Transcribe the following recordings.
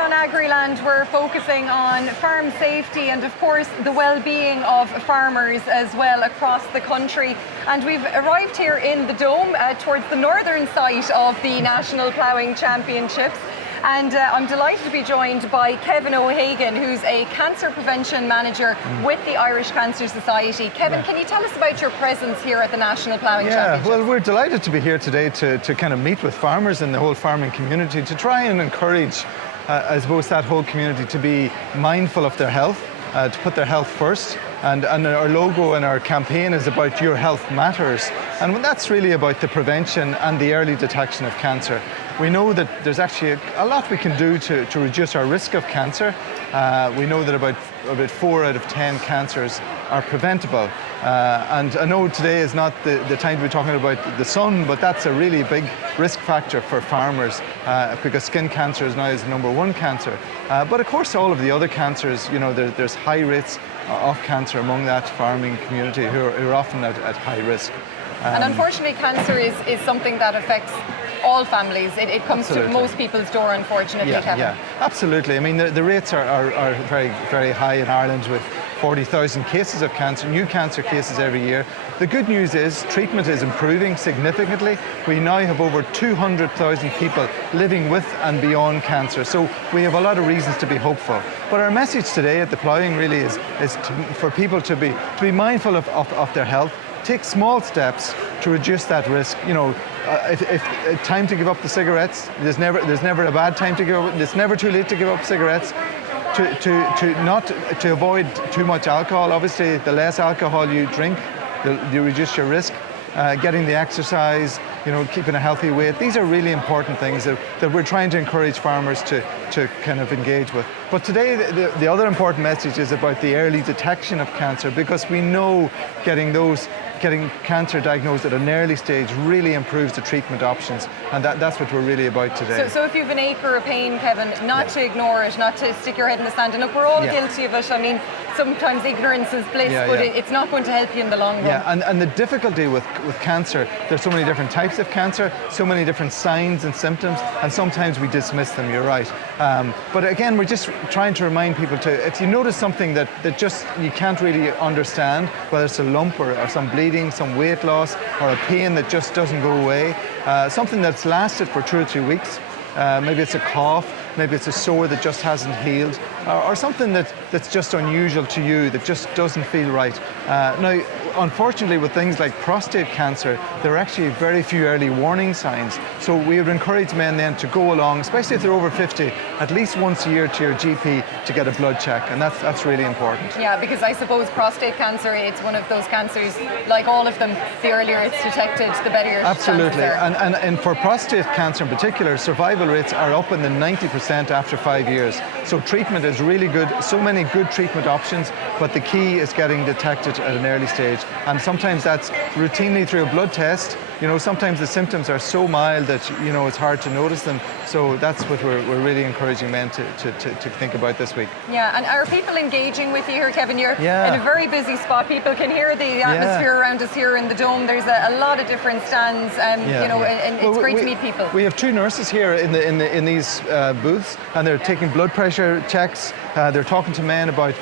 on Agriland, we're focusing on farm safety and, of course, the well-being of farmers as well across the country. And we've arrived here in the Dome towards the northern site of the National Ploughing Championships. And I'm delighted to be joined by Kevin O'Hagan, who's a cancer prevention manager with the Irish Cancer Society. Kevin, can you tell us about your presence here at the National Ploughing Championships? Well, we're delighted to be here today to kind of meet with farmers and the whole farming community to try and encourage, I suppose, that whole community to be mindful of their health, to put their health first. And our logo and our campaign is about Your Health Matters. And that's really about the prevention and the early detection of cancer. We know that there's actually a lot we can do to reduce our risk of cancer. We know that about 4 out of 10 cancers are preventable. And I know today is not the time to be talking about the sun, but that's a really big risk factor for farmers because skin cancer is now the #1 cancer. But of course, all of the other cancers, you know, there's high rates of cancer among that farming community who are often at high risk. And unfortunately, cancer is something that affects all families. It comes to most people's door, unfortunately, Kevin. Yeah, absolutely. I mean, the rates are very, very high in Ireland with 40,000 cases of cancer, new cancer cases every year. The good news is treatment is improving significantly. We now have over 200,000 people living with and beyond cancer. So we have a lot of reasons to be hopeful. But our message today at the Ploughing really is for people to be mindful of their health, take small steps to reduce that risk. You know, if time to give up the cigarettes, there's never a bad time to give up. It's never too late to give up cigarettes. To avoid too much alcohol. Obviously, the less alcohol you drink, you reduce your risk. Getting the exercise, you know, keeping a healthy weight. These are really important things that we're trying to encourage farmers to kind of engage with. But today, the other important message is about the early detection of cancer, because we know getting cancer diagnosed at an early stage really improves the treatment options, and that's what we're really about today. So if you've an ache or a pain, Kevin, not to ignore it, not to stick your head in the sand. And look, we're all guilty of it. I mean, sometimes ignorance is bliss, but it's not going to help you in the long run. Yeah, and the difficulty with cancer, there's so many different types of cancer, so many different signs and symptoms, and sometimes we dismiss them, you're right. But again, we're just trying to remind people if you notice something that just you can't really understand, whether it's a lump or some bleeding, some weight loss, or a pain that just doesn't go away, something that's lasted for 2 or 3 weeks, maybe it's a cough, maybe it's a sore that just hasn't healed, or something that's just unusual to you, that just doesn't feel right. Now, unfortunately, with things like prostate cancer, there are actually very few early warning signs. So we would encourage men then to go along, especially if they're over 50, at least once a year to your GP to get a blood check, and that's really important. Yeah, because I suppose prostate cancer, it's one of those cancers, like all of them, the earlier it's detected, the better your Absolutely, chances are. and for prostate cancer in particular, survival rates are up in the 90% after 5 years. So treatment is really good, so many good treatment options, but the key is getting detected at an early stage. And sometimes that's routinely through a blood test. You know, sometimes the symptoms are so mild that, you know, it's hard to notice them. So that's what we're really encouraging men to think about this week. Yeah, and are people engaging with you here, Kevin? You're in a very busy spot. People can hear the atmosphere around us here in the Dome. There's a lot of different stands, you know, and it's great to meet people. We have 2 nurses here in these booths, and they're taking blood pressure checks. They're talking to men about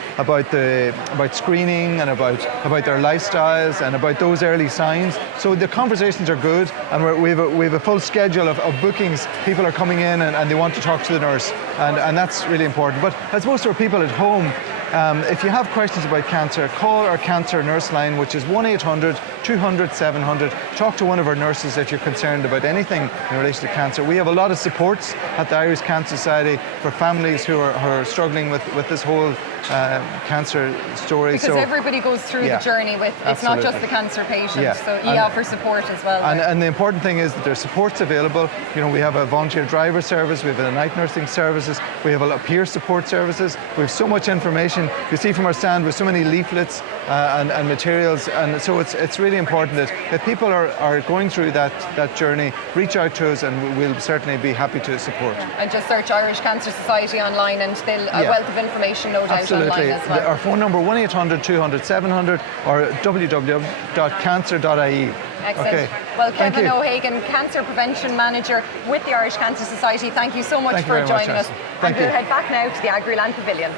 screening and about their lifestyles and about those early signs. So the conversations are good, and we have a full schedule of bookings. People are coming in and they want to talk to the nurse, and that's really important. But I suppose for people at home, if you have questions about cancer, call our cancer nurse line, which is 1-800-200-700. Talk to one of our nurses if you're concerned about anything in relation to cancer. We have a lot of supports at the Irish Cancer Society for families who are struggling with this whole cancer story. Because everybody goes through the journey with, it's not just the cancer patient, so you offer support as well. And the important thing is that there's supports available. You know, we have a volunteer driver service, we have a night nursing services, we have a lot of peer support services, we have so much information. You see from our stand with so many leaflets and materials, and so it's really important that if people are going through that journey, reach out to us and we'll certainly be happy to support. And just search Irish Cancer Society online and they'll a wealth of information, no doubt, online as well. Our phone number 1-800-200-700 or www.cancer.ie. Excellent. Okay. Well, Thank Kevin you. O'Hagan, Cancer Prevention Manager with the Irish Cancer Society, thank you so much Thank you for very much, joining us. Alison. Thank and we'll you. head back now to the Agriland Pavilion.